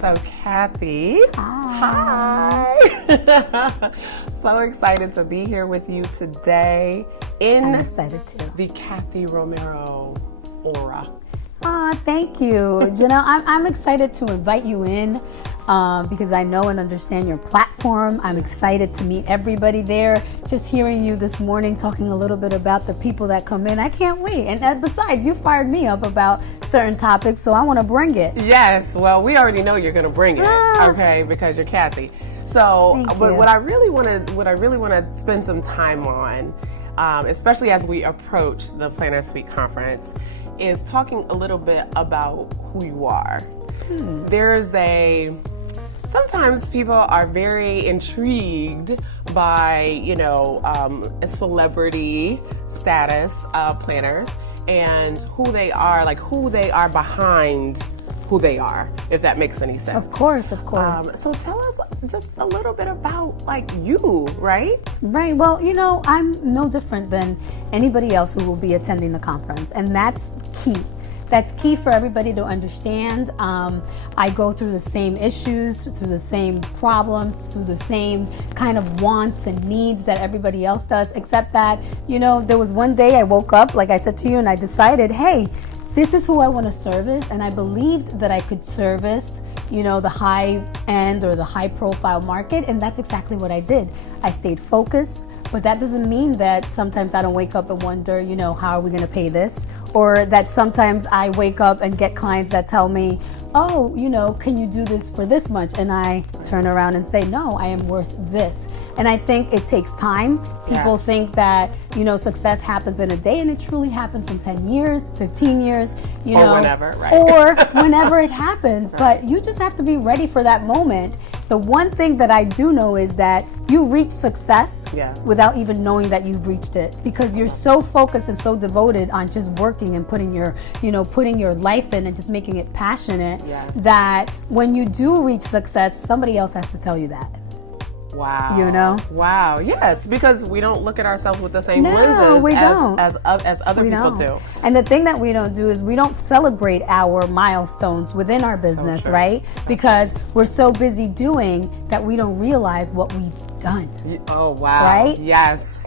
So Kathy, Hi. So excited to be here with you today in I'm excited too. the Kathy Romero aura. Thank you. I'm excited to invite you in because I know and understand your platform. I'm excited to meet everybody there. Just hearing you this morning talking a little bit about the people that come in, I can't wait. And besides, you fired me up about certain topics, so I want to bring it. Yes, well, we already know you're going to bring it, okay, because you're Kathy. So, but what I really want to spend some time on, especially as we approach the Planner Suite conference, is talking a little bit about who you are. Sometimes people are very intrigued by, a celebrity status planners and who they are behind who they are, if that makes any sense. Of course. So tell us just a little bit about you, right? Right. Well, I'm no different than anybody else who will be attending the conference, and that's key. That's key for everybody to understand. I go through the same issues, through the same problems, through the same kind of wants and needs that everybody else does, except that, there was one day I woke up, like I said to you, and I decided, hey, this is who I want to service, and I believed that I could service, the high end or the high profile market, and that's exactly what I did. I stayed focused, but that doesn't mean that sometimes I don't wake up and wonder, how are we going to pay this? Or that sometimes I wake up and get clients that tell me, oh, can you do this for this much? And I turn around and say, no, I am worth this. And I think it takes time. People think that, success happens in a day, and it truly happens in 10 years, 15 years, or whenever, right? Or whenever it happens. Right. But you just have to be ready for that moment. The one thing that I do know is that you reach success without even knowing that you've reached it, because you're so focused and so devoted on just working and putting your life in and just making it passionate that when you do reach success, somebody else has to tell you that. Wow. Wow. Yes, because we don't look at ourselves with the same lenses as other people do. And the thing that we don't do is we don't celebrate our milestones within our business, right? Because we're so busy doing that we don't realize what we've done. Oh, wow. Right? Yes.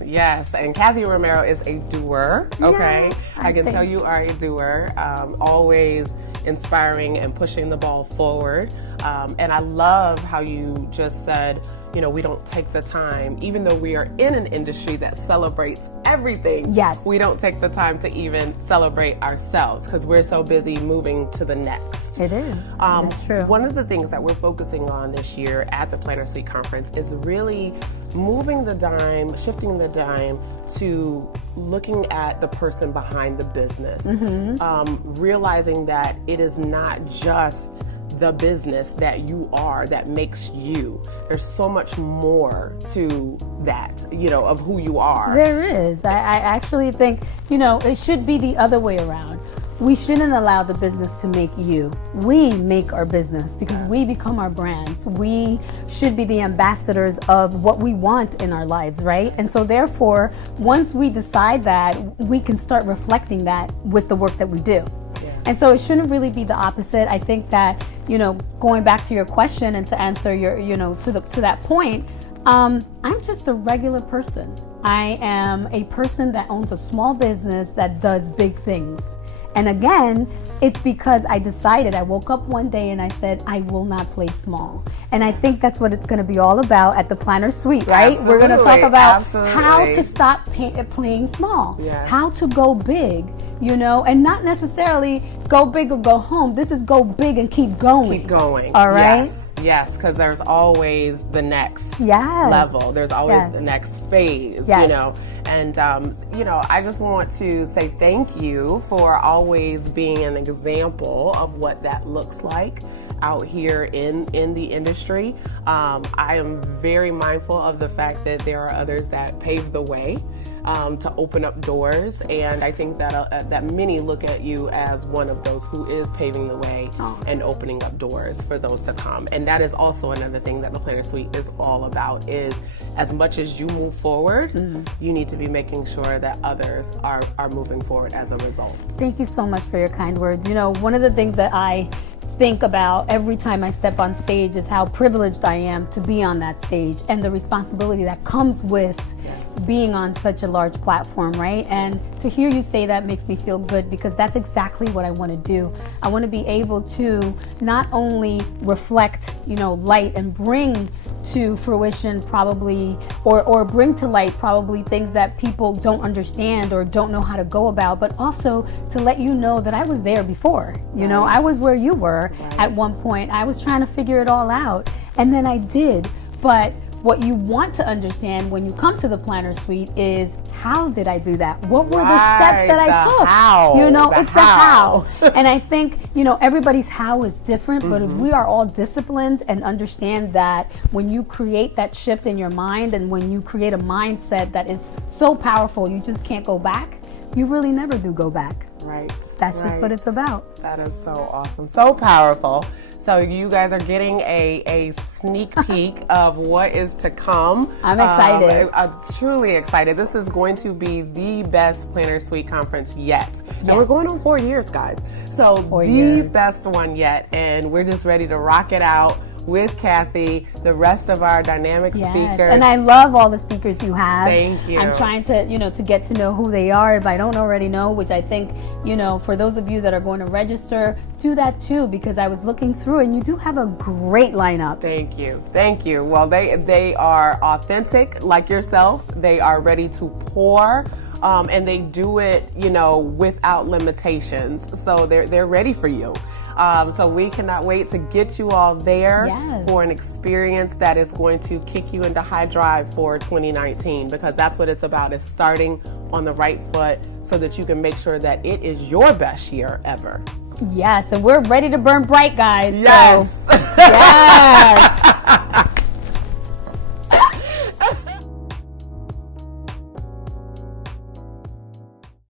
And Kathy Romero is a doer, okay? Yeah, I can tell you are a doer, always inspiring and pushing the ball forward. And I love how you just said, we don't take the time, even though we are in an industry that celebrates everything. Yes. We don't take the time to even celebrate ourselves because we're so busy moving to the next. It is. It's true. One of the things that we're focusing on this year at the Planner Suite Conference is really moving the dime, shifting the dime to looking at the person behind the business. Realizing that it is not just the business that you are that makes you. There's so much more to that, of who you are. There is. I actually think, it should be the other way around. We shouldn't allow the business to make you. We make our business because we become our brands. We should be the ambassadors of what we want in our lives, right? And so therefore, once we decide that, we can start reflecting that with the work that we do. And so it shouldn't really be the opposite. I think that, going back to your question and to answer your, to that point, I'm just a regular person. I am a person that owns a small business that does big things. And again, it's because I decided, I woke up one day and I said, I will not play small. And I think that's what it's going to be all about at the Planner Suite, right? Absolutely. We're going to talk about how to stop playing small, how to go big, and not necessarily go big or go home. This is go big and keep going. Keep going. All right? Yes, because there's always the next level. There's always the next phase, And, I just want to say thank you for always being an example of what that looks like out here in the industry. I am very mindful of the fact that there are others that pave the way to open up doors, and I think that many look at you as one of those who is paving the way and opening up doors for those to come. And that is also another thing that the Planner Suite is all about, is as much as you move forward, you need to be making sure that others are moving forward as a result. Thank you so much for your kind words. One of the things that I think about every time I step on stage is how privileged I am to be on that stage and the responsibility that comes with being on such a large platform, right? And to hear you say that makes me feel good, because that's exactly what I want to do. I want to be able to not only reflect, light and bring to fruition probably, or bring to light probably things that people don't understand or don't know how to go about, but also to let you know that I was there before. I was where you were at one point. I was trying to figure it all out, and then I did. But what you want to understand when you come to the Planner Suite is, how did I do that? What were the steps that I took? It's the how. And I think, everybody's how is different, but if we are all disciplined and understand that when you create that shift in your mind and when you create a mindset that is so powerful, you just can't go back, you really never do go back. Right. That's just what it's about. That is so awesome. So powerful. So you guys are getting a sneak peek of what is to come. I'm excited. I'm truly excited. This is going to be the best Planner Suite conference yet. And we're going on 4 years, guys. So the best one yet. And we're just ready to rock it out with Kathy, the rest of our dynamic speakers. And I love all the speakers you have. Thank you. I'm trying to, to get to know who they are if I don't already know, which I think, for those of you that are going to register, do that too, because I was looking through and you do have a great lineup. Thank you. Thank you. Well, they are authentic like yourself. They are ready to pour. And they do it, without limitations. So they're ready for you. So we cannot wait to get you all there for an experience that is going to kick you into high drive for 2019, because that's what it's about, is starting on the right foot so that you can make sure that it is your best year ever. Yes, and we're ready to burn bright, guys. Yes. So, yes.